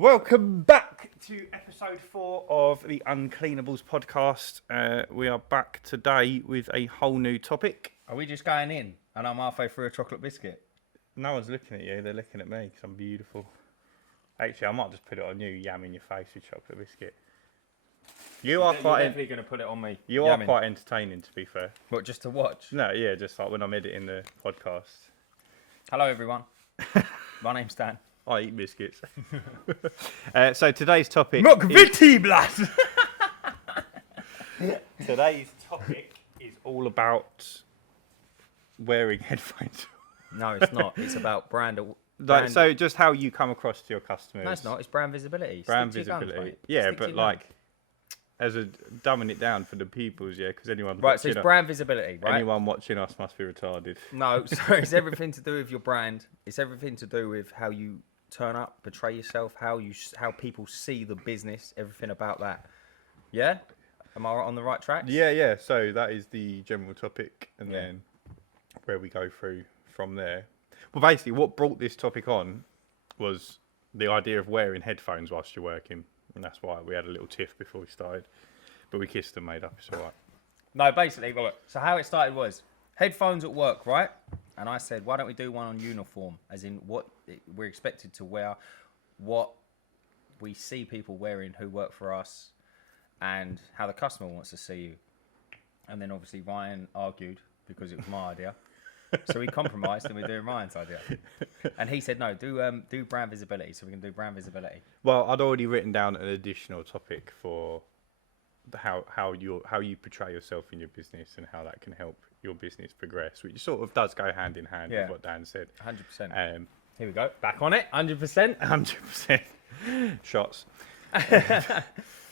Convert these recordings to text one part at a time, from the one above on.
Welcome back to episode 4 of the Uncleanables Podcast. We are back today with a whole new topic. Are we just going in and I'm halfway through a chocolate biscuit? No one's looking at you, they're looking at me because I'm beautiful. Actually, I might just put it on you, yamming your face with chocolate biscuit. You're definitely going to put it on me. You are quite entertaining, to be fair. What, just to watch? No, yeah, just like when I'm editing the podcast. Hello, everyone. My name's Dan. I eat biscuits. So today's topic Blast! Today's topic is all about wearing headphones. No, it's not. It's about brand. So just how you come across to your customers. No, it's not. It's brand visibility. Brand Stick to your visibility. guns, Yeah, Stick to but your like, guns. as a dumbing it down for the peoples, yeah, because anyone Right, so it's watching brand visibility, right? anyone watching us must be retarded. No, so it's everything to do with your brand. It's everything to do with how you turn up, portray yourself, how people see the business, everything about that. Yeah? Am I on the right track? Yeah. So that is the general topic, and then where we go through from there. Well, basically, what brought this topic on was the idea of wearing headphones whilst you're working, and that's why we had a little tiff before we started. But we kissed and made up. It's all right. No, basically, look, so how it started was headphones at work, right? And I said, why don't we do one on uniform, as in what we're expected to wear, what we see people wearing who work for us, and how the customer wants to see you. And then obviously Ryan argued because it was my idea. So we compromised and we're doing Ryan's idea. And he said, no, do brand visibility. So we can do brand visibility. Well, I'd already written down an additional topic for how you portray yourself in your business and how that can help your business progress, which sort of does go hand in hand with what Dan said. 100%. Here we go. Back on it. 100%. 100%. Shots.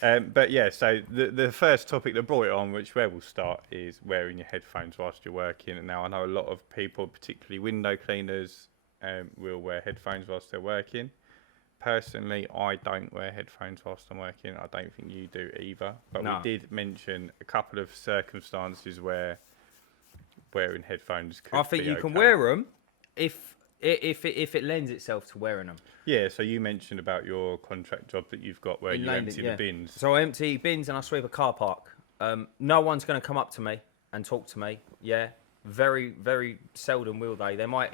But yeah, so the first topic that brought it on, where we'll start, is wearing your headphones whilst you're working. And now I know a lot of people, particularly window cleaners, will wear headphones whilst they're working. Personally, I don't wear headphones whilst I'm working. I don't think you do either. But we did mention a couple of circumstances where wearing headphones could be I think you can wear them if it lends itself to wearing them. Yeah, so you mentioned about your contract job that you've got where you empty the bins. So I empty bins and I sweep a car park. No one's going to come up to me and talk to me. Yeah, very, very seldom will they. They might,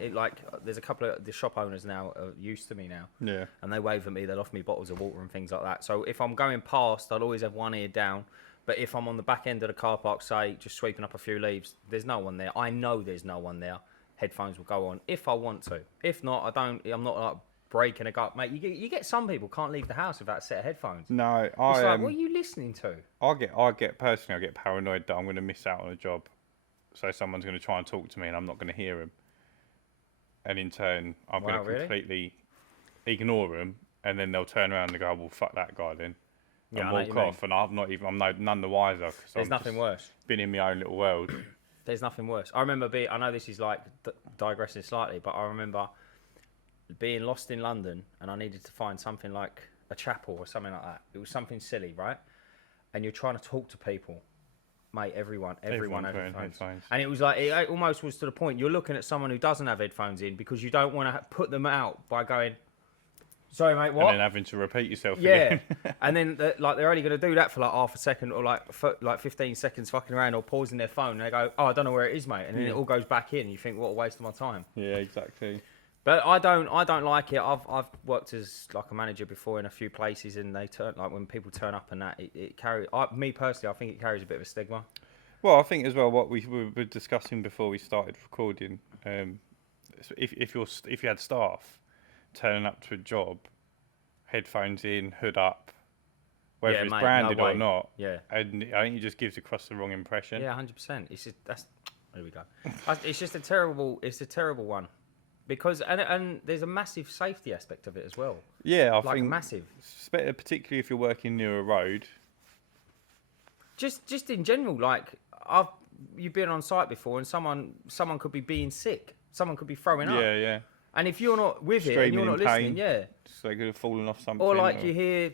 there's a couple of the shop owners now are used to me now. Yeah. And they wave at me, they'll offer me bottles of water and things like that. So if I'm going past, I'll always have one ear down. But if I'm on the back end of the car park, say, just sweeping up a few leaves, there's no one there. I know there's no one there. Headphones will go on if I want to. If not, I'm not like breaking a gut, mate. You get some people can't leave the house without a set of headphones. No, it's like, what are you listening to? I get paranoid that I'm going to miss out on a job, so someone's going to try and talk to me and I'm not going to hear them, and in turn I'm going to completely ignore them, and then they'll turn around and go, well, fuck that guy then, and walk off, and I'm none the wiser because there's nothing worse. Been in my own little world. There's nothing worse. I remember I know this is like digressing slightly, but I remember being lost in London and I needed to find something like a chapel or something like that. It was something silly, right? And you're trying to talk to people. Mate, everyone had headphones. And it was like, it almost was to the point, you're looking at someone who doesn't have headphones in because you don't want to put them out by going, sorry, mate, what? And then having to repeat yourself again. And then they're only going to do that for like half a second or like 15 seconds fucking around or pausing their phone. And they go, oh, I don't know where it is, mate. And then it all goes back in. You think, what a waste of my time. Yeah, exactly. But I don't like it. I've worked as like a manager before in a few places, and they turn when people turn up and that it carries. Me personally, I think it carries a bit of a stigma. Well, I think as well what we were discussing before we started recording. If you had staff turning up to a job, headphones in, hood up, whether it's branded or not, and I think it just gives across the wrong impression. Yeah, 100%. There we go. It's just a terrible one. Because and there's a massive safety aspect of it as well. Yeah, I think massive. Particularly if you're working near a road. Just in general, you've been on site before, and someone could be being sick. Someone could be throwing up. Yeah. And if you're not with it and you're not listening, so they could have fallen off something. Or you hear,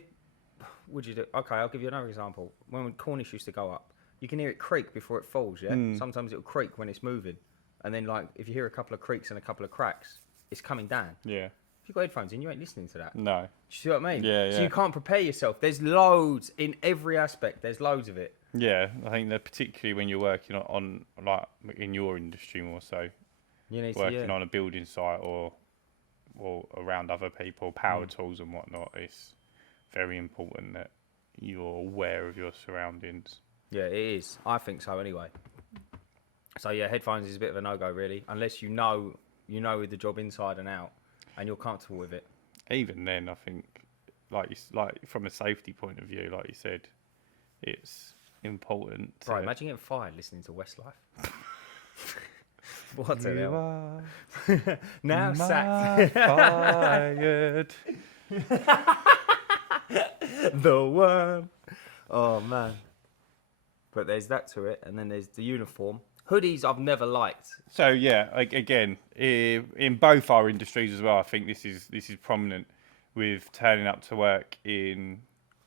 would you do? Okay, I'll give you another example. When Cornish used to go up, you can hear it creak before it falls. Yeah. Sometimes it'll creak when it's moving. And then, if you hear a couple of creaks and a couple of cracks, it's coming down. Yeah. If If you've got headphones in, you ain't listening to that. No. Do you see what I mean? Yeah, So yeah. you can't prepare yourself. There's loads in every aspect. There's loads of it. Yeah, I think that particularly when you're working on like in your industry more so, You need working to, yeah. on a building site or around other people, power tools and whatnot, it's very important that you're aware of your surroundings. Yeah, it is. I think so anyway. So yeah, headphones is a bit of a no-go really, unless you know the job inside and out, and you're comfortable with it. Even then, I think, like from a safety point of view, like you said, it's important. Right, imagine getting fired listening to Westlife. What the You hell? are Now my sacked. fired. The worm. Oh man. But there's that to it, and then there's the uniform. Hoodies I've never liked. So yeah, again, in both our industries as well, I think this is prominent with turning up to work in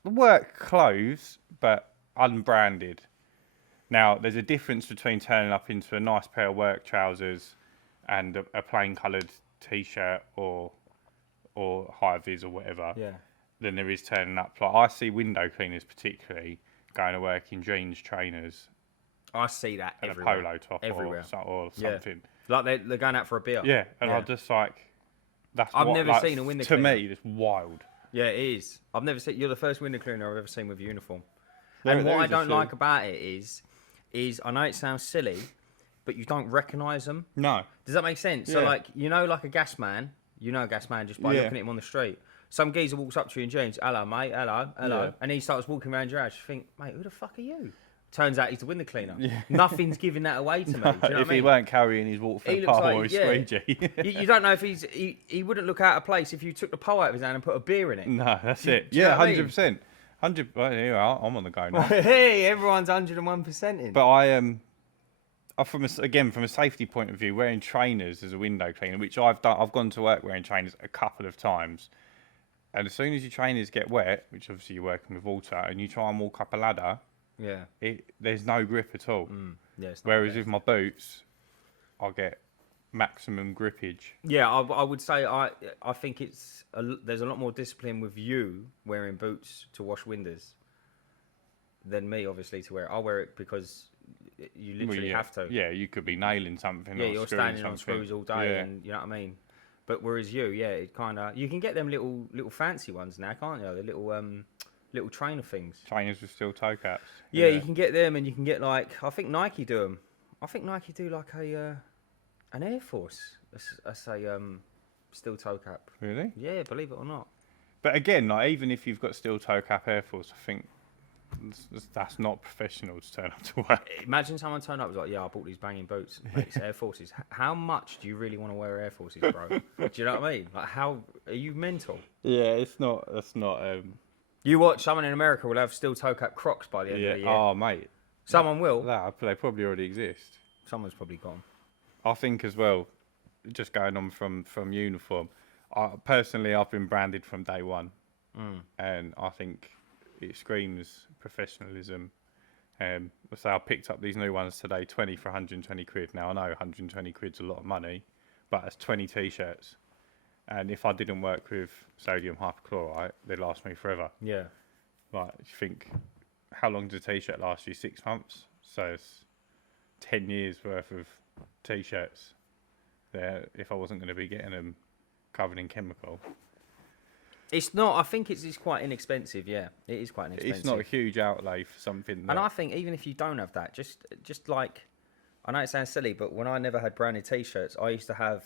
work clothes, but unbranded. Now, there's a difference between turning up into a nice pair of work trousers and a plain coloured t-shirt or high vis or whatever. Yeah. Than there is turning up. Like I see window cleaners particularly going to work in jeans, trainers, I see that and everywhere. a polo top Everywhere. or Yeah. something. Like they're going out for a beer. Yeah, and Yeah. I'm just like, I've never like, seen a window to cleaner. me, it's wild. Yeah, it is. I've never seen. You're the first window cleaner I've ever seen with a uniform. There And what I is a don't few. like about it is I know it sounds silly, but you don't recognise them. No. Does that make sense? So Yeah. like like a gas man, a gas man just by Yeah. looking at him on the street. Some geezer walks up to you in jeans, hello mate, hello, Yeah. and he starts walking around your house. You think, mate, who the fuck are you? Turns out he's the window cleaner. Yeah. Nothing's giving that away to me. Do you know If what I he mean? weren't carrying his water He for looks pole like- or his yeah. squeegee. you don't know if he wouldn't look out of place if you took the pole out of his hand and put a beer in it. No, that's it. Do you know Yeah, what I mean? 100%. 100. Well, here we are. I'm on the go now. Hey, everyone's 101% in. But I from a safety point of view, wearing trainers as a window cleaner, which I've done. I've gone to work wearing trainers a couple of times, and as soon as your trainers get wet, which obviously you're working with water, and you try and walk up a ladder, yeah. there's no grip at all. Yeah, it's not Whereas the with best. my boots, I get maximum grippage. Yeah, I would say I think there's a lot more discipline with you wearing boots to wash windows than me, obviously, to wear it. I wear it because you literally yeah. have to. Yeah, you could be nailing something. Yeah, or you're screwing standing on something. screws all day, Yeah. and you know what I mean. But whereas it kind of you can get them little fancy ones now, can't you? The little trainer things. Trainers with steel toe caps. Yeah, you can get them, and you can get like I think Nike do them. I think Nike do like an Air Force. I say steel toe cap. Really? Yeah, believe it or not. But again, like even if you've got steel toe cap Air Force, I think that's not professional to turn up to work. Imagine someone turned up and was like, "Yeah, I bought these banging boots, mate, it's Air Forces." How much do you really want to wear Air Forces, bro? Do you know what I mean? Like, how are you mental? Yeah, it's not. That's not. You watch someone in America will have steel toe cap Crocs by the end Yeah. of the year. Oh, mate. Someone will. They probably already exist. Someone's probably got 'em. I think as well. Just going on from uniform. Personally, I've been branded from day one, and I think it screams professionalism. So I picked up these new ones today, 20 for 120 quid. Now I know 120 quid's a lot of money, but it's 20 t-shirts. And if I didn't work with sodium hypochlorite, they'd last me forever. Yeah. Like, you think, how long does a t-shirt last you? 6 months? So it's 10 years worth of t-shirts there if I wasn't going to be getting them covered in chemical. It's not. I think it's quite inexpensive. Yeah, it is quite inexpensive. It's not a huge outlay for something that... And I think even if you don't have that, just like, I know it sounds silly, but when I never had branded t-shirts, I used to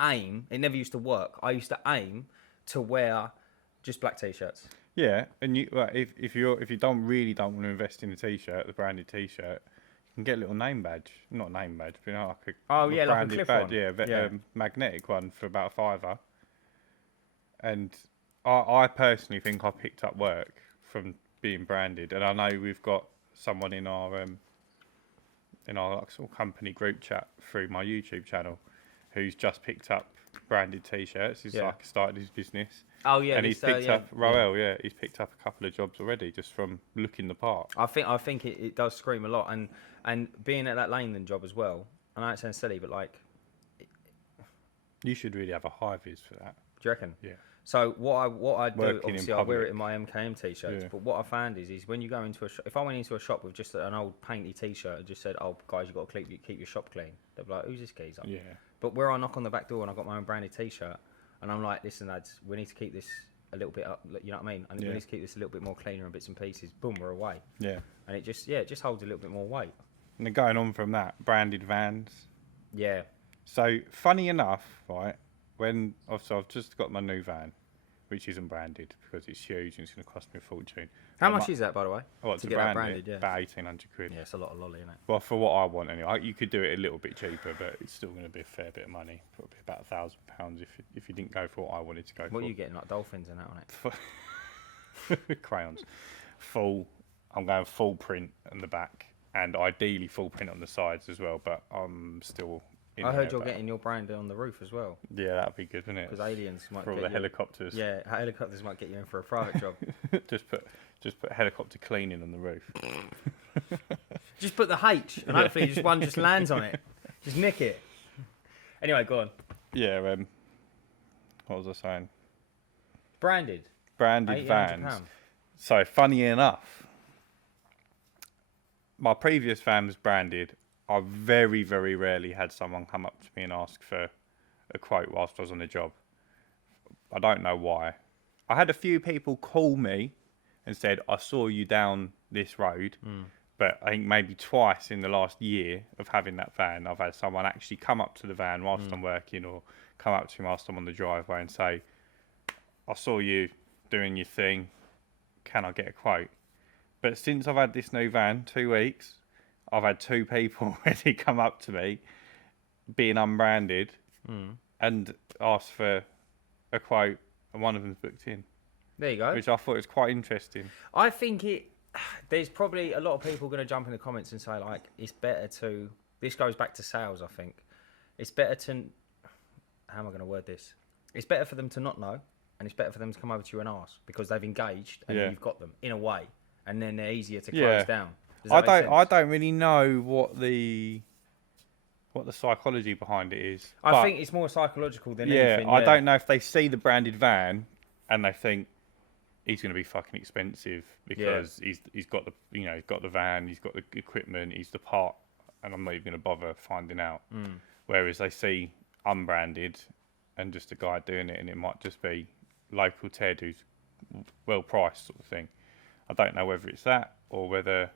aim, it never used to work, I used to aim to wear just black t-shirts. Yeah, and if you don't want to invest in a t-shirt, the branded t-shirt, you can get a little name badge. Not a name badge, but like a Like a branded clip badge, one. yeah, magnetic one for about £5. And I personally think I picked up work from being branded, and I know we've got someone in our like, sort of company group chat through my YouTube channel who's just picked up branded t-shirts. He's like started his business. Oh yeah, And he's picked up he's picked up a couple of jobs already just from looking the part. I think it does scream a lot, and being at that Laneland job as well. I know it sounds silly, but like, You should really have a high vis for that. Do you reckon? Yeah. So what I do, Working in obviously I wear public. it in my MKM t-shirts, Yeah. but what I found is when you go into a shop, if I went into a shop with just an old painty t-shirt and just said, "Oh guys, you got to keep your shop clean," they'd be like, "Who's this geezer?" Yeah. But where I knock on the back door and I got my own branded t-shirt, and I'm like, "Listen lads, we need to keep this a little bit up," you know what I mean? And we need to keep this a little bit more cleaner and bits and pieces. Boom, we're away. Yeah. And it just holds a little bit more weight. And then going on from that, branded vans. Yeah. So funny enough, right? When obviously I've just got my new van, which isn't branded because it's huge and it's going to cost me a fortune. How much is that, by the way? To get that branded? Yeah. About 1,800 quid. Yeah, it's a lot of lolly, isn't it? Well, for what I want anyway. You could do it a little bit cheaper, but it's still going to be a fair bit of money. Probably about £1,000 if you didn't go for what I wanted to go for. What are you getting, like dolphins and that on it? Crayons. I'm going full print on the back, and ideally full print on the sides as well. But I'm still. I heard you're getting your brand on the roof as well. Yeah, that'd be good, wouldn't it? Because aliens might for all get the you, helicopters. Yeah, helicopters might get you in for a private job. just put helicopter cleaning on the roof. Just put the H, and hopefully just one just lands on it. Just nick it. Anyway, go on. Yeah. What was I saying? Branded Branded vans. £1,800. So funny enough, my previous van was branded. I very, very rarely had someone come up to me and ask for a quote whilst I was on the job. I don't know why. I had a few people call me and said, "I saw you down this road." But I think maybe twice in the last year of having that van, I've had someone actually come up to the van whilst I'm working, or come up to me whilst I'm on the driveway and say, "I saw you doing your thing. Can I get a quote?" But since I've had this new van, 2 weeks, I've had 2 people already come up to me, being unbranded, and ask for a quote, and one of them's booked in. There you go. Which I thought was quite interesting. I think there's probably a lot of people going to jump in the comments and say, like, it's better to... This goes back to sales, I think. It's better to... How am I going to word this? It's better for them to not know, and it's better for them to come over to you and ask, because they've engaged, and you've got them, in a way, and then they're easier to close down. I don't really know what the psychology behind it is. I think it's more psychological than anything. I don't know if they see the branded van and they think he's going to be fucking expensive because he's got the van, he's got the equipment, he's the part, and I'm not even going to bother finding out. Whereas they see unbranded and just a guy doing it, and it might just be local Ted who's well priced sort of thing. I don't know whether it's that or whether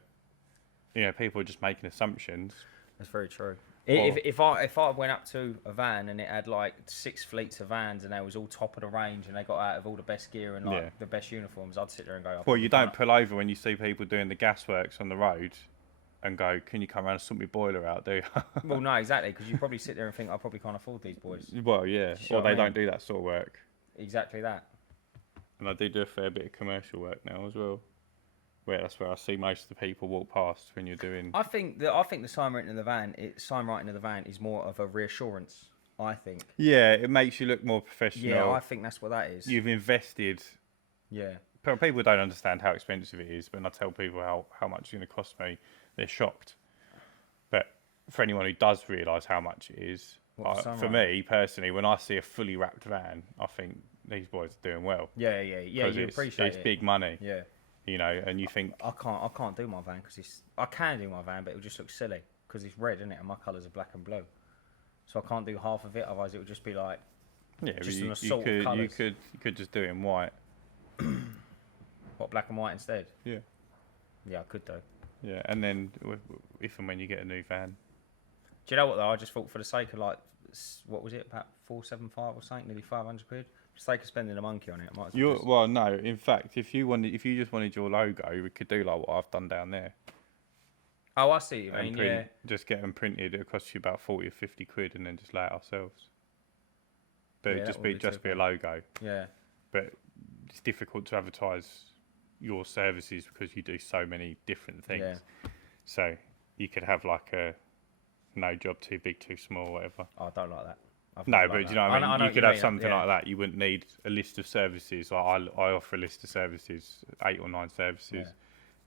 people are just making assumptions. That's very true. If I went up to a van and it had like 6 fleets of vans and they was all top of the range and they got out of all the best gear and the best uniforms, I'd sit there and go, well, you don't pull over when you see people doing the gasworks on the road and go, "Can you come around and sort my boiler out, do you?" Well, no, exactly, because you probably sit there and think, "I probably can't afford these boys." Well, yeah. Or they don't do that sort of work. Exactly that. And I do a fair bit of commercial work now as well. That's where I see most of the people walk past when you're doing. I think the sign writing in the van is more of a reassurance. I think. Yeah, it makes you look more professional. Yeah, I think that's what that is. You've invested. Yeah. People don't understand how expensive it is. When I tell people how much it's going to cost me, they're shocked. But for anyone who does realise how much it is, for me personally, when I see a fully wrapped van, I think these boys are doing well. Yeah. You appreciate it. It's big money. Yeah. And you think I can't do my van because I can do my van, but it would just look silly because it's red, isn't it? And my colours are black and blue, so I can't do half of it. Otherwise, it would just be like just an assault of colours. You could just do it in white. What, black and white instead? Yeah. Yeah, I could do. Yeah, and then if and when you get a new van. Do you know what though? I just thought for the sake of like, what was it, about 475 or something, nearly 500 quid. For the sake of spending a monkey on it, I might as well. Well, no. In fact, if you just wanted your logo, we could do like what I've done down there. Oh, I see. I mean, just get them printed. It'll cost you about 40 or 50 quid, and then just lay it ourselves. But it'd just be a logo. Yeah. But it's difficult to advertise your services because you do so many different things. Yeah. So you could have like a no job too big, too small, whatever. Oh, I don't like that. No, but do you know what I mean? You could have something like that. You wouldn't need a list of services. I offer a list of services, 8 or 9 services,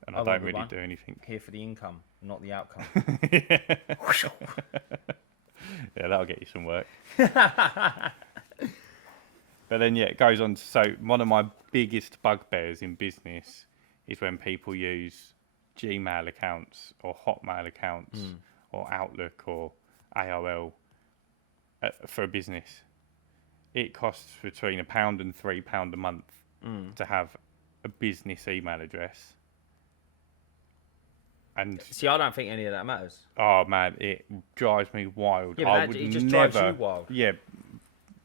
and I don't really do anything. Here for the income, not the outcome. Yeah, that'll get you some work. But then, yeah, it goes on to, so one of my biggest bugbears in business is when people use Gmail accounts or Hotmail accounts or Outlook or AOL for a business. It costs between £1 and £3 a month to have a business email address. And see, I don't think any of that matters. oh man, it drives me wild. Yeah, I but would it just never. drives you wild. Yeah,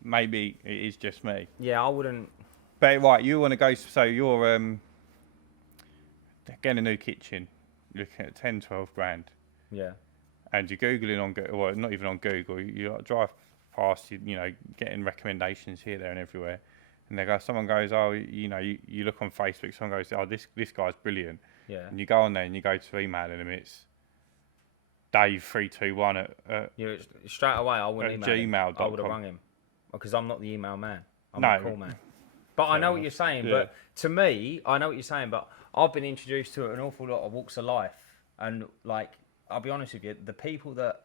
maybe it is just me. Yeah, I wouldn't. But right, you want to go? So you're getting a new kitchen, looking at 10, 12 grand, Yeah. and you're googling on well, not even on Google. You like, drive past, you know, getting recommendations here, there, and everywhere. And someone goes, oh, you know, you look on Facebook. Someone goes, oh, this guy's brilliant. Yeah. And you go on there and you go to emailing them. It's Dave321 at You know, straight away, I wouldn't email him. gmail.com. I would have rung him because I'm not the email man. I'm No. the call man. But I know what you're saying. Yeah. But to me, I know what you're saying. But I've been introduced to an awful lot of walks of life, and like, I'll be honest with you, the people that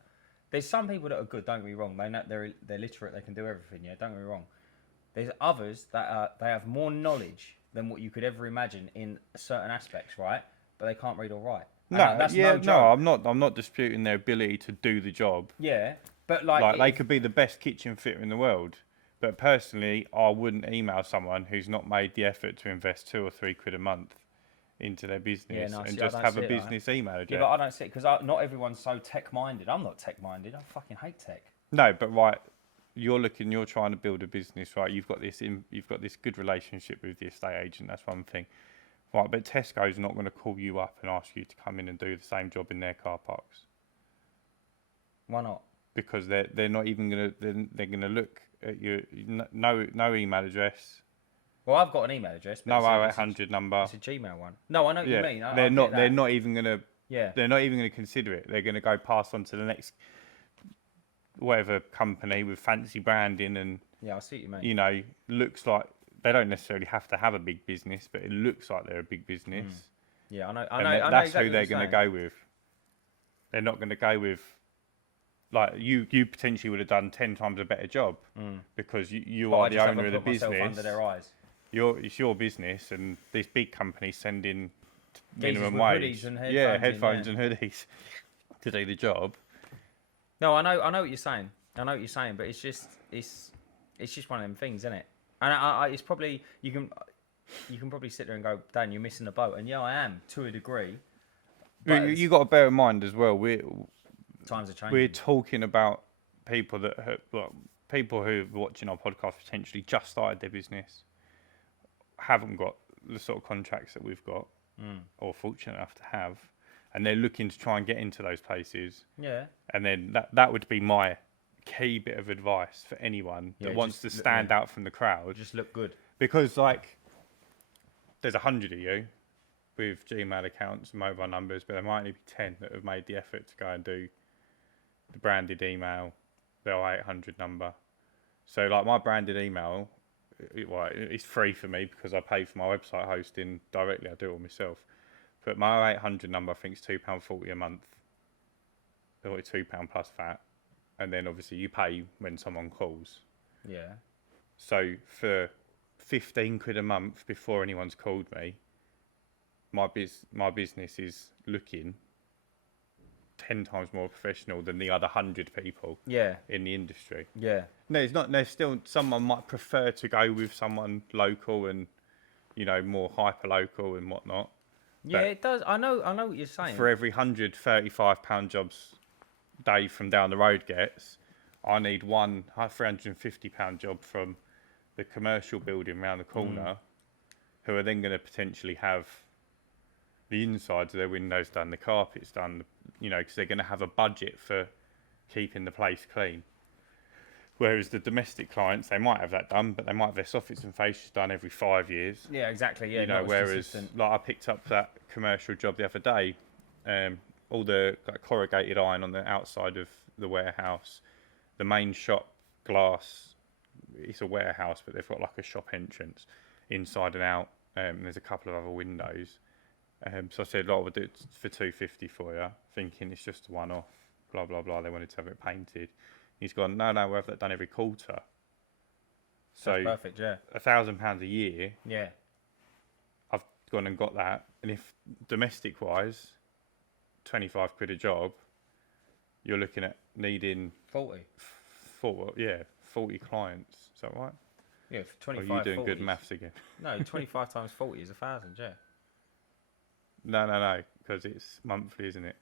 there's some people that are good. Don't get me wrong. They know they're literate. They can do everything. Yeah. Don't get me wrong. There's others that they have more knowledge than what you could ever imagine in certain aspects, right? But they can't read or write. And No, that's yeah, no joke. no, I'm not disputing their ability to do the job. Yeah, but Like they could be the best kitchen fitter in the world, but personally, I wouldn't email someone who's not made the effort to invest £2 or £3 a month into their business no, and see, I just don't have see a it like business email address. Yeah, but I don't see it because not everyone's so tech-minded. I'm not tech-minded. I fucking hate tech. No, but right, you're trying to build a business, right? You've got this good relationship with the estate agent. That's one thing, right? But Tesco's not going to call you up and ask you to come in and do the same job in their car parks. Why not? Because they're not even going to they're going to look at your no email address. Well, I've got an email address. But No it's 0800 number. It's a Gmail one. No, I know what you mean. I they're get not. that. They're not even gonna. Yeah. They're not even gonna consider it. They're gonna go pass on to the next whatever company with fancy branding and Yeah, I see what you mean. you know looks like they don't necessarily have to have a big business, but it looks like they're a big business. Yeah, I know. And I know that's exactly who they're what you're gonna saying. go with. They're not gonna go with. Like you potentially would have done 10 times a better job because you But I are the just owner haven't of the put myself business. under their eyes. It's your business, and this big company sending Geezers minimum with wage, hoodies and headphones in, and hoodies to do the job. No, I know what you're saying. I know what you're saying, but it's just one of them things, isn't it? And it's probably you can probably sit there and go, Dan, you're missing the boat, and yeah, I am to a degree. But You got to bear in mind as well. times are changing. We're talking about people people who are watching our podcast potentially just started their business, haven't got the sort of contracts that we've got, or fortunate enough to have, and they're looking to try and get into those places. Yeah. And then that would be my key bit of advice for anyone that wants to stand out from the crowd. Just look good. Because like, there's 100 of you with Gmail accounts and mobile numbers, but there might only be 10 that have made the effort to go and do the branded email, the 0800 number. So like my branded email, it's free for me because I pay for my website hosting directly. I do it all myself. But my 0800 number, I think it's £2.40 a month, or £2 plus VAT. And then obviously you pay when someone calls. Yeah. So for £15 a month before anyone's called me, my business is looking 10 times more professional than the other 100 people Yeah. in the industry. Yeah. No, it's not. There's still someone might prefer to go with someone local and more hyper local and whatnot. Yeah, But it does. I know what you're saying. for every £135 jobs Dave from down the road gets, I need one £350 job from the commercial building around the corner, who are then going to potentially have the insides of their windows done, the carpets done, because they're going to have a budget for keeping the place clean. Whereas the domestic clients, they might have that done, but they might have their soffits and fascias done every 5 years. Yeah, exactly. Yeah. Whereas consistent. like I picked up that commercial job the other day, all the corrugated iron on the outside of the warehouse, the main shop glass, it's a warehouse, but they've got like a shop entrance inside and out. There's a couple of other windows. So I said, we'll do it for $250 for you, thinking it's just a one-off, blah, blah, blah. They wanted to have it painted. He's gone, no, we'll have that done every quarter. So That's perfect, yeah. £1,000 a year, Yeah. I've gone and got that. And if domestic wise, 25 quid a job, you're looking at needing 40. 40 clients. Is that right? Yeah, for Or 25, are you doing 40 good maths again? No, 25 times 40 is 1,000, yeah. No, because it's monthly, isn't it?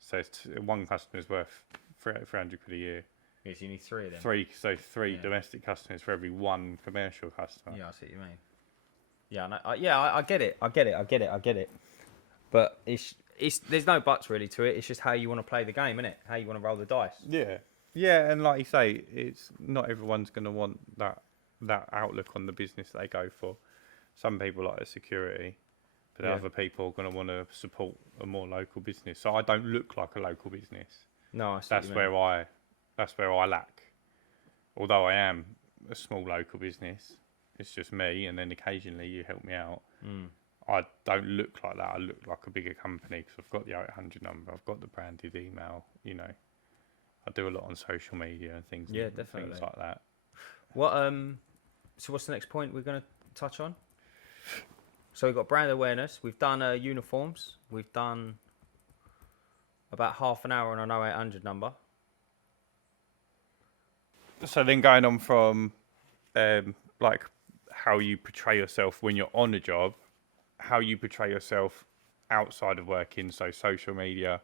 So one customer's worth 300 quid a year. Yes, you need 3 of them. Three Yeah. domestic customers for every one commercial customer. Yeah, I see what you mean. Yeah, I get it. I get it. But it's there's no buts really to it. It's just how you want to play the game, isn't it? How you want to roll the dice. Yeah, and like you say, it's not everyone's going to want that outlook on the business they go for. Some people like the security, but other people are going to want to support a more local business. So I don't look like a local business. No, I see. That's where I lack. Although I am a small local business, it's just me, and then occasionally you help me out. I don't look like that. I look like a bigger company because I've got the 0800 number, I've got the branded email. You know, I do a lot on social media and things. Yeah, and definitely. things like that. What So what's the next point we're going to touch on? So we've got brand awareness. We've done uniforms. We've done about half an hour on an 0800 number. So then going on from like how you portray yourself when you're on a job, how you portray yourself outside of working, so social media,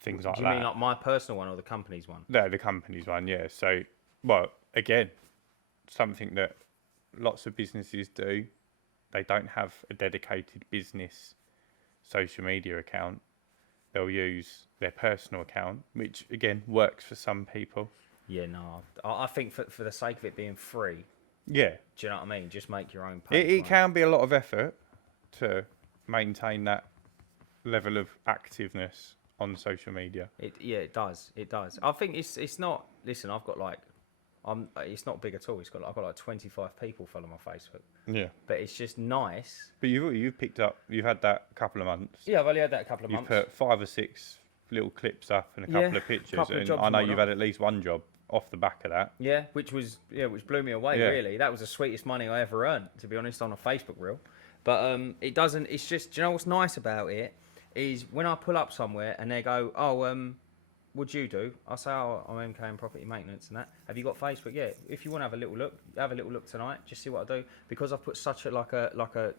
things like that. Do you mean like my personal one or the company's one? No, the company's one, yeah. So, well, again, something that lots of businesses do. They don't have a dedicated business social media account. They'll use their personal account, which again works for some people. Yeah, no. I think for the sake of it being free, Yeah, do you know what I mean? Just make your own page. it can be a lot of effort to maintain that level of activeness on social media. It does. I think it's not. Listen, I've got like, it's not big at all. I've got like 25 people follow my Facebook. Yeah, But it's just nice. but you've picked up. You've had that couple of months. Yeah, I've only had that a couple of You've months. put 5 or 6 little clips up and a couple Yeah, of pictures, couple of and jobs I know and you've whatnot. had at least one job off the back of that. Yeah, which blew me away. Yeah. Really, that was the sweetest money I ever earned, to be honest, on a Facebook reel. But it doesn't. It's just, do you know what's nice about it is when I pull up somewhere and they go, oh, what'd you do? I say, oh, I'm MK in property maintenance and that. Have you got Facebook? Yeah. If you want to have a little look tonight. Just see what I do, because I've put such a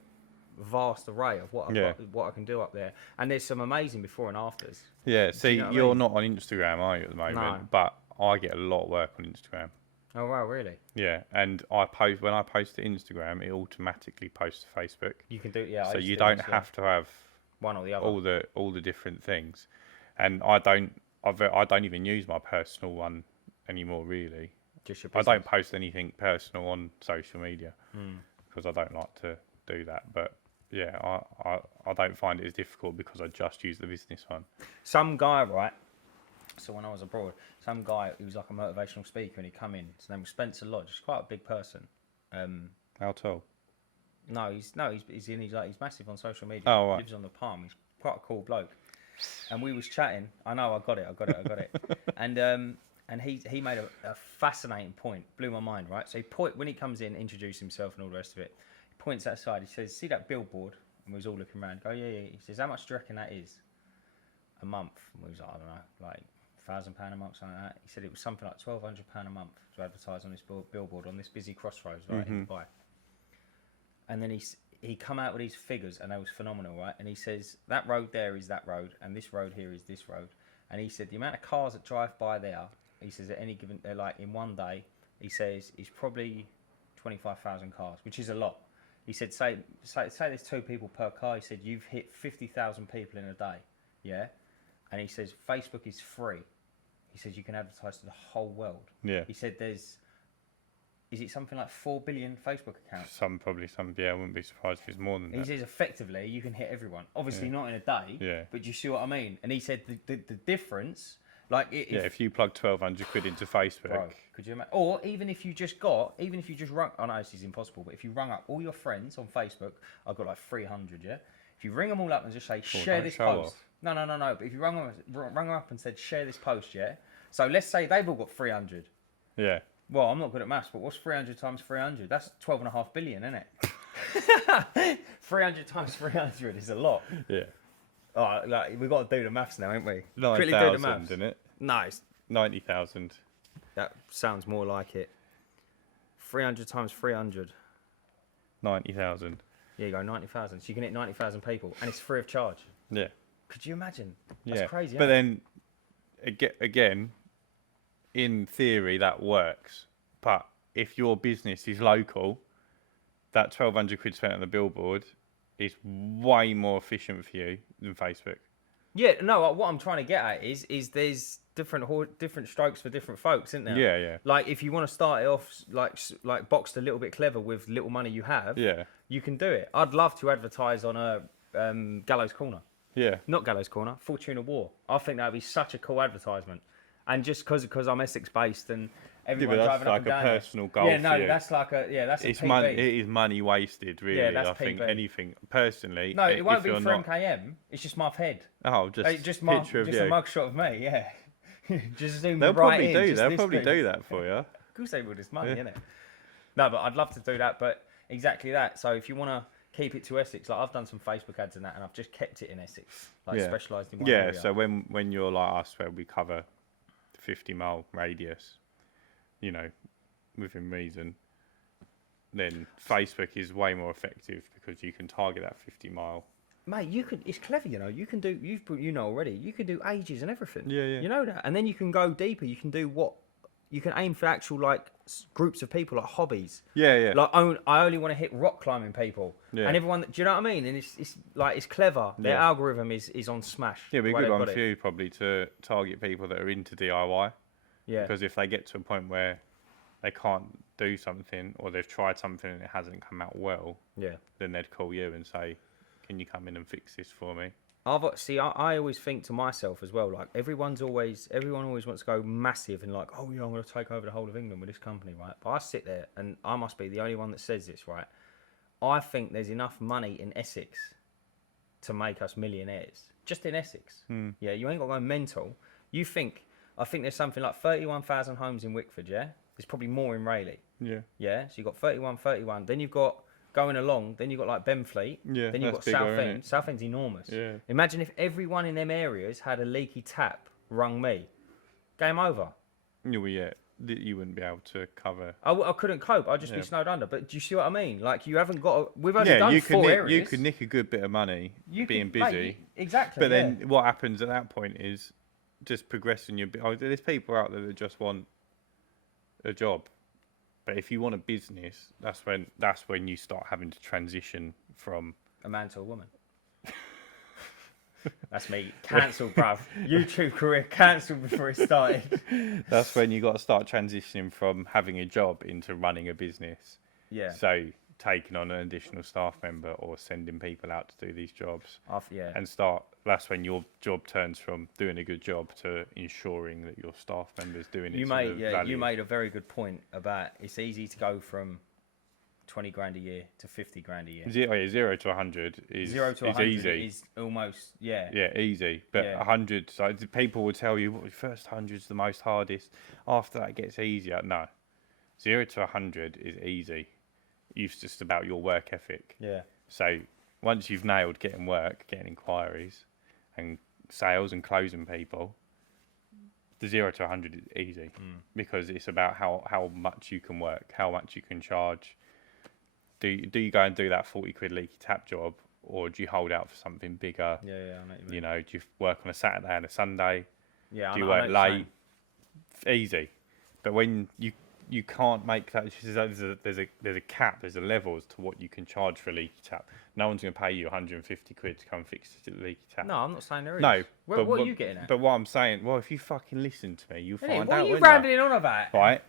vast array of what I can do up there, and there's some amazing before and afters. Yeah, see, you know what I you're mean? not on Instagram, are you, at the moment? No. But I get a lot of work on Instagram. Oh wow, really? Yeah, and when I post to Instagram, it automatically posts to Facebook. You can do, yeah. I So used you to do don't this, yeah. have to have One or the other. all the different things. And I don't even use my personal one anymore, really. Just your I business. don't post anything personal on social media because I don't like to do that. But yeah, I don't find it as difficult because I just use the business one. Some guy, right? So when I was abroad, some guy who was like a motivational speaker, and he come in. His name was Spencer Lodge. He's quite a big person. How tall? He's massive on social media. Oh, right. Lives on the Palm. He's quite a cool bloke. And we was chatting. I know, I got it. And he made a fascinating point. Blew my mind, right? So when he comes in, introduce himself and all the rest of it. He points outside. He says, "See that billboard?" And we was all looking around. Go, yeah. He says, "How much do you reckon that is a month?" And we was like, I don't know, like £1,000 a month, something like that. He said it was something like £1,200 a month to advertise on this billboard on this busy crossroads, right, in Dubai. And then he come out with these figures, and they was phenomenal, right? And he says that road there is that road, and this road here is this road. And he said the amount of cars that drive by there, he says at any given, like in one day, he says is probably 25,000 cars, which is a lot. He said, say there's 2 people per car. He said you've hit 50,000 people in a day, yeah. And he says Facebook is free. He says you can advertise to the whole world. Yeah. He said is it something like 4 billion Facebook accounts? Probably some. Yeah, I wouldn't be surprised if it's more than He that. says effectively you can hit everyone. Obviously not in a day. Yeah. But you see what I mean? And he said the difference, like If you plug 1,200 quid into Facebook, bro, could you imagine? Or even if you just rung, I know this is impossible, but if you rung up all your friends on Facebook, I've got like 300, yeah? If you ring them all up and just say, share don't this show post. off. No, but if you rung them up and said, share this post, yeah? So let's say they've all got 300. Yeah. Well, I'm not good at maths, but what's 300 times 300? That's 12.5 billion, isn't it? 300 times 300 is a lot. Yeah. Oh, like, we've got to do the maths now, ain't we? 9,000, isn't it? No, it's 90,000. that sounds more like it. 300 times 300. 90,000. Yeah, you go 90,000. So you can hit 90,000 people, and it's free of charge. Yeah. Could you imagine? That's crazy. But isn't then, again, in theory, that works. But if your business is local, that 1,200 quid spent on the billboard is way more efficient for you than Facebook. it? Yeah, no. What I'm trying to get at is there's different strokes for different folks, isn't there? Yeah, yeah. Like if you want to start it off like boxed a little bit clever with little money you have, Yeah. you can do it. I'd love to advertise on a Gallows Corner. Yeah. Not Gallows Corner, Fortune of War. I think that would be such a cool advertisement. And just because I'm Essex based and everyone but that's driving up like and a down personal goal. Yeah, no, for you. that's like that's a It's PB. money. It is money wasted, really. Yeah, that's I think PB. anything personally. No, it won't if be you're for not, MKM. It's just my head. Oh, just Just picture of just you. a mugshot of me. Yeah. Just zoom They'll right probably in, do. just They'll this probably big. do that for you. Of course they will. It's money, Yeah. innit? No, but I'd love to do that. But exactly that. So if you want to keep it to Essex, like I've done some Facebook ads and that, and I've just kept it in Essex, like Yeah. specialised in one Yeah. area. So when you're like us, where we cover 50-mile radius, you know, within reason, then Facebook is way more effective because you can target that 50-mile. Mate, you could. It's clever, you know. You can do. You know already. You can do ages and everything. Yeah, yeah. You know that, and then you can go deeper. You can do what. You can aim for actual like groups of people, like hobbies. Yeah, yeah. Like I only want to hit rock climbing people, Yeah. and everyone. Do you know what I mean? And it's like it's clever. Their Yeah. algorithm is on smash. Yeah, it'd be the a way good they've one got for it. you probably to target people that are into DIY. Yeah. Because if they get to a point where they can't do something or they've tried something and it hasn't come out well, Yeah. then they'd call you and say, "Can you come in and fix this for me?" I always think to myself as well, like everyone always wants to go massive and like, oh, you know, I'm going to take over the whole of England with this company, right? But I sit there and I must be the only one that says this, right? I think there's enough money in Essex to make us millionaires, just in Essex. Yeah, you ain't got to go mental. I think there's something like 31,000 homes in Wickford, yeah? There's probably more in Rayleigh. Yeah. Yeah, so you've got 31. Then you've got going along. Then you've got like Benfleet. Yeah, Then you've got that's bigger, Southend. innit? Southend's enormous. Yeah. Imagine if everyone in them areas had a leaky tap, rung me. Game over. Yeah, well, yeah, you wouldn't be able to cover. I couldn't cope. I'd just be Yeah. snowed under. But do you see what I mean? Like you haven't got. We've only Yeah, done you four could areas. you could nick a good bit of money being mate, busy. exactly. But then what happens at that point is just progressing your. There's people out there that just want a job, but if you want a business, that's when you start having to transition from. a man to a woman. That's me. Cancelled, bruv. YouTube career cancelled before it started. That's when you got to start transitioning from having a job into running a business. Yeah. So taking on an additional staff member or sending people out to do these jobs. Yeah. And that's when your job turns from doing a good job to ensuring that your staff members doing it. You made a very good point about it's easy to go from 20 grand a year to 50 grand a year. 0 to 100 is 0 to 100 easy. is almost Yeah, easy. But Yeah. 100, so people will tell you, well, the first 100 is the most hardest. After that, it gets easier. No. 0 to 100 is easy. It's just about your work ethic. Yeah. So once you've nailed getting work, getting inquiries, and sales and closing people, the 0 to 100 is easy because it's about how much you can work, how much you can charge. Do you go and do that 40 quid leaky tap job, or do you hold out for something bigger? Yeah, I know what you mean. You know, do you work on a Saturday and a Sunday? Yeah, Do you I work know what you're late? Easy. But when you can't make that, there's a cap, there's a level as to what you can charge for a leaky tap. No one's going to pay you 150 quid to come fix the leaky tap. saying. No, I'm not saying there is. No. What are you getting at? But what I'm saying, well, if you fucking listen to me, you'll Innit? find What out. are you won't ya? rambling on about? Right?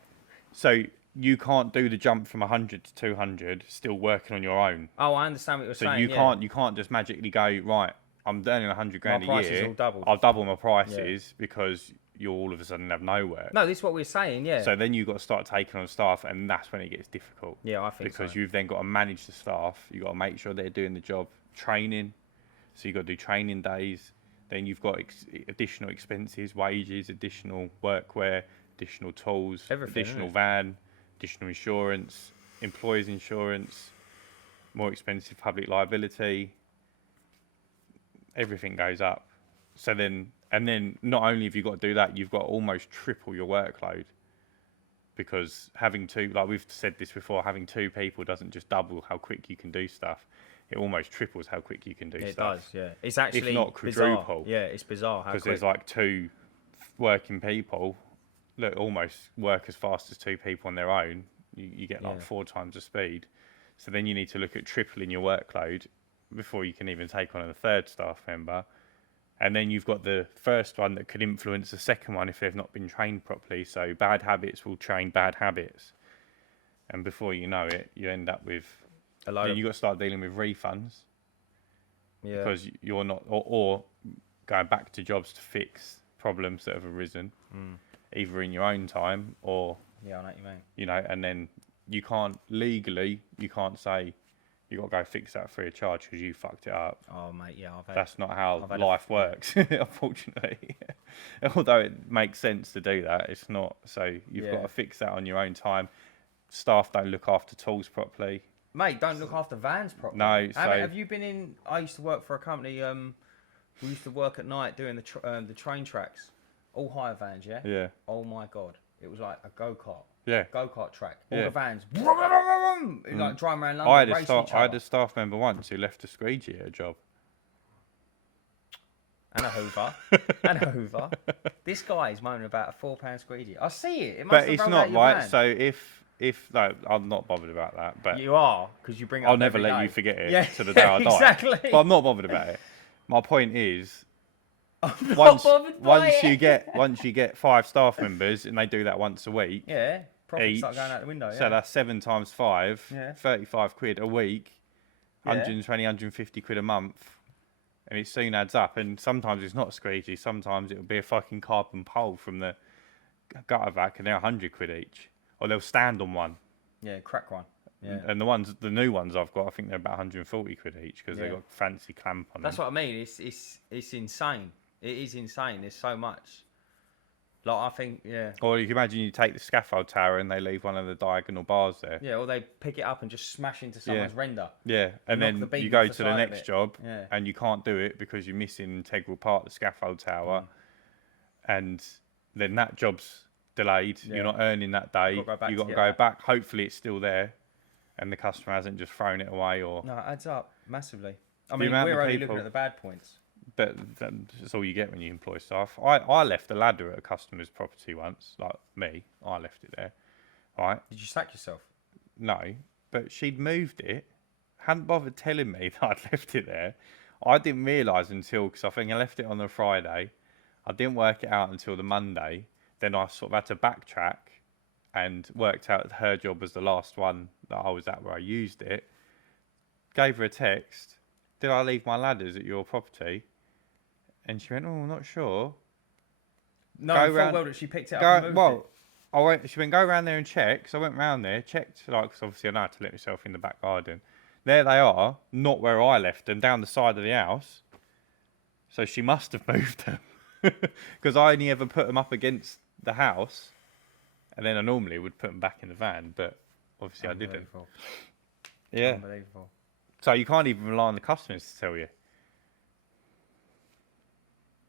So you can't do the jump from 100 to 200 still working on your own. Oh, I understand what you're So saying. you can't just magically go, right, I'm earning 100 grand My a prices year. all doubled. I'll double my prices because you all of a sudden have no work. No, this is what we're saying. Yeah. So then you've got to start taking on staff, and that's when it gets difficult. Yeah, I think because so. you've then got to manage the staff. You've got to make sure they're doing the job. Training. So you've got to do training days. Then you've got additional expenses, wages, additional workwear, additional tools, Everything, additional van, additional insurance, employees insurance, more expensive public liability. Everything goes up. So then not only have you got to do that, you've got to almost triple your workload, because having two, like we've said this before, having two people doesn't just double how quick you can do stuff. It almost triples how quick you can do stuff. It does, yeah. It's actually if not quadruple. bizarre. Yeah, it's bizarre how Because quick. there's like two working people that almost work as fast as two people on their own. You get like 4 times the speed. So then you need to look at tripling your workload before you can even take on a third staff member. And then you've got the first one that could influence the second one if they've not been trained properly. So bad habits will train bad habits. And before you know it, you end up with... Then you've got to start dealing with refunds. Yeah. Because you're not... Or going back to jobs to fix problems that have arisen. Either in your own time or... Yeah, I know what you mean. You know, and then you can't... Legally, you can't say... You got to go fix that free of charge because you fucked it up. Oh, mate, yeah. That's not how life works, unfortunately. Although it makes sense to do that, it's not. So you've got to fix that on your own time. Staff don't look after tools properly. Mate, don't look after vans properly. No, Have you been in... I used to work for a company, we used to work at night doing the train tracks. All hire vans, yeah? Yeah. Oh, my God. It was like a go-kart. Yeah. Go-kart track. All Yeah. the vans. Like driving around London, racing each other. I had a staff member once who left a squeegee at a job. And a Hoover. And a Hoover. This guy is moaning about a £4 squeegee. I see it. It must But have it's rolled not out your right. van. So if no, I'm not bothered about that. But You are, because you bring it up I'll never every let day. you forget it Yeah, to the day I die. exactly. But I'm not bothered about it. My point is, I'm not bothered by it. once you get 5 staff members and they do that once a week, Yeah, profits each, start going out the window. Yeah. so that's 7 times 5, Yeah. 35 quid a week, Yeah. 120, 150 quid a month, and it soon adds up. And sometimes it's not a squeegee, sometimes it'll be a fucking carbon pole from the gutter vac, and they're 100 quid each, or they'll stand on one. Yeah, crack one. Yeah. And the new ones I've got, I think they're about 140 quid each because they've got fancy clamp on That's them. what I mean. It's insane. It is insane. There's so much. Like, I think, yeah. Or you can imagine you take the scaffold tower and they leave one of the diagonal bars there. Yeah, or they pick it up and just smash into someone's render. Yeah, and knock then the beam you go off the to the side of next it. job Yeah. and you can't do it because you're missing an integral part of the scaffold tower. And then that job's delayed. Yeah. You're not earning that day. You've got to go back You've to got to get go that. back. Hopefully it's still there and the customer hasn't just thrown it away. Or No, it adds up massively. I The mean, amount of we're only people- looking at the bad points. But that's all you get when you employ staff. I left a ladder at a customer's property once, like me. I left it there, right? Did you sack yourself? No, but she'd moved it, hadn't bothered telling me that I'd left it there. I didn't realise until, because I think I left it on the Friday. I didn't work it out until the Monday. Then I sort of had to backtrack and worked out that her job was the last one that I was at where I used it. Gave her a text. Did I leave my ladders at your property? And she went, oh, I'm not sure. No, Go full round- well that she picked it up and moved it. She went, go round there and check. So I went round there, checked, like, 'cause obviously I know how to let myself in the back garden. There they are, not where I left them, down the side of the house. So she must have moved them. Because I only ever put them up against the house. And then I normally would put them back in the van, but obviously I didn't. Unbelievable. Yeah. Unbelievable. So you can't even rely on the customers to tell you.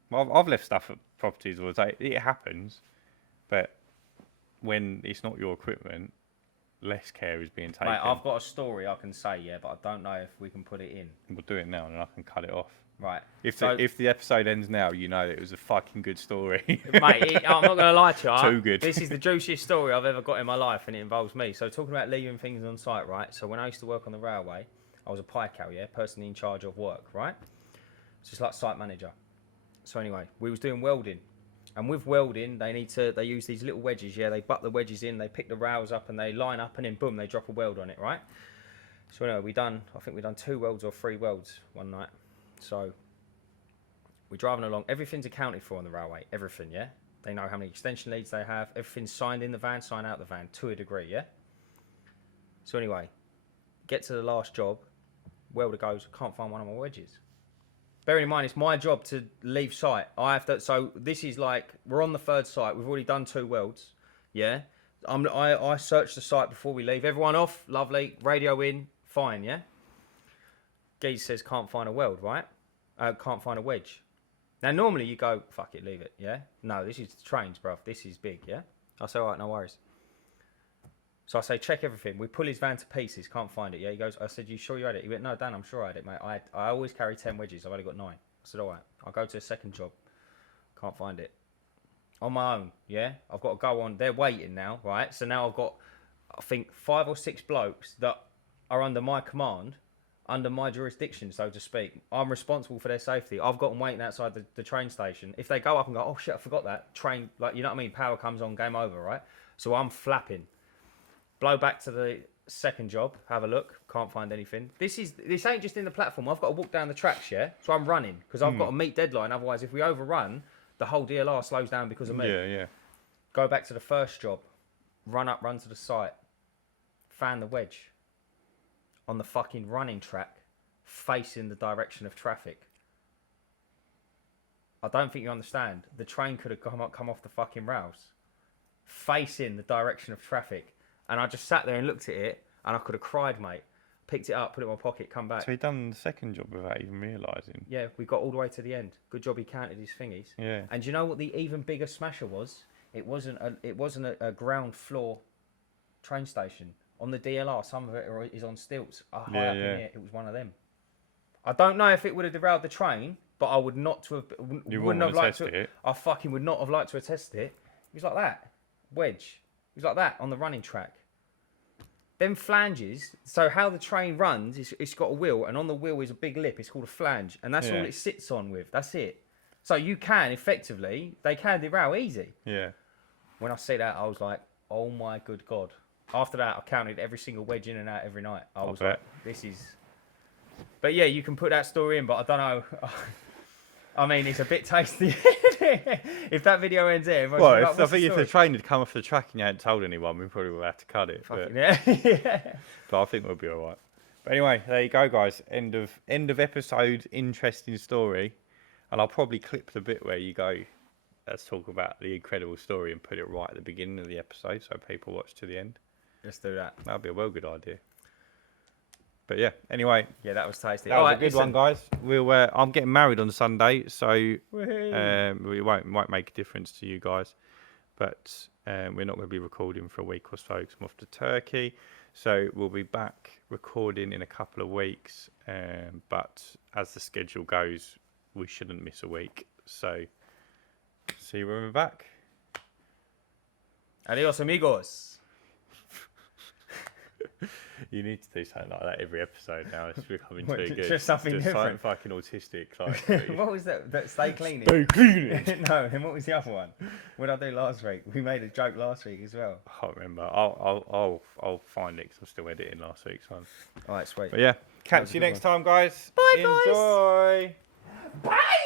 Well, I've left stuff at properties all the time. It happens, but when it's not your equipment, less care is being taken. Mate, I've got a story I can say, yeah, but I don't know if we can put it in. We'll do it now, and I can cut it off. Right. If the episode ends now, you know it was a fucking good story. Mate, I'm not going to lie to you. Too good. This is the juiciest story I've ever got in my life, and it involves me. So talking about leaving things on site, right? So when I used to work on the railway, I was a PICAL, yeah, person in charge of work, right? It's just like site manager. So anyway, we was doing welding. And with welding, they use these little wedges, yeah? They butt the wedges in, they pick the rails up, and they line up, and then boom, they drop a weld on it, right? So anyway, I think we done 2 welds or 3 welds one night. So we're driving along. Everything's accounted for on the railway. Everything, yeah? They know how many extension leads they have. Everything's signed in the van, signed out the van, to a degree, yeah? So anyway, get to the last job. Welder goes, can't find one of my wedges. bearing in mind it's my job to leave site. I have to. So this is like we're on the third site. We've already done 2 welds. Yeah. I search the site before we leave. Everyone off. Lovely. Radio in. Fine. Yeah. Geese says can't find a weld. Right. Can't find a wedge. Now normally you go fuck it, leave it. Yeah. No, this is trains, bruv. This is big. Yeah. I say all right, no worries. So I say, check everything. We pull his van to pieces, can't find it. Yeah, he goes, I said, you sure you had it? He went, no, Dan, I'm sure I had it, mate. I always carry 10 wedges. I've only got 9. I said, all right. I'll go to the second job. Can't find it. On my own, yeah? I've got to go on. They're waiting now, right? So now I've got, I think, 5 or 6 blokes that are under my command, under my jurisdiction, so to speak. I'm responsible for their safety. I've got them waiting outside the train station. If they go up and go, oh, shit, I forgot that. Train, like, you know what I mean? Power comes on, game over, right? So I'm flapping. Blow back to the second job, have a look, can't find anything. This ain't just in the platform. I've got to walk down the tracks, yeah? So I'm running because I've got to meet deadline. Otherwise, if we overrun, the whole DLR slows down because of me. Yeah. Go back to the first job, run to the site, fan the wedge on the fucking running track, facing the direction of traffic. I don't think you understand. The train could have come off the fucking rails, facing the direction of traffic. And I just sat there and looked at it, and I could have cried, mate. Picked it up, put it in my pocket, come back. So he done the second job without even realising. Yeah, we got all the way to the end. Good job he counted his thingies. Yeah. And do you know what the even bigger smasher was? It wasn't a ground floor train station. On the DLR, some of it is on stilts. High up in here, it was one of them. I don't know if it would have derailed the train, but I would not to have. You wouldn't have liked to. I fucking would not have liked to have tested it. He was like that, wedge. He was like that on the running track. Them flanges. So how the train runs, it's got a wheel, and on the wheel is a big lip. It's called a flange, and that's all it sits on with. That's it. So you can effectively, they can derail easy. Yeah. When I see that, I was like, oh my good God. After that, I counted every single wedge in and out every night. I was like, this is... But yeah, you can put that story in, but I don't know. I mean, it's a bit tasty. If that video ends there... Well, I think if the train had come off the track and you hadn't told anyone, we probably would have to cut it. But, yeah. But I think we'll be all right. But anyway, there you go, guys. End of episode. Interesting story. And I'll probably clip the bit where you go, let's talk about the incredible story, and put it right at the beginning of the episode so people watch to the end. Let's do that. That'd be a well good idea. But yeah, anyway. Yeah, that was tasty. That was a good one, guys. I'm getting married on Sunday, so we won't make a difference to you guys. But we're not going to be recording for a week or so because I'm off to Turkey. So we'll be back recording in a couple of weeks. But as the schedule goes, we shouldn't miss a week. So see you when we're back. Adios, amigos. You need to do something like that every episode now. It's becoming too good. Just something different. Fucking autistic. Like, what was that? Stay cleaning. Stay cleaning. No, and what was the other one? What did I do last week? We made a joke last week as well. I can't remember. I'll find it because I'm still editing last week's one. All right, sweet. But yeah, catch you next time, guys. Bye, Enjoy. guys. Bye.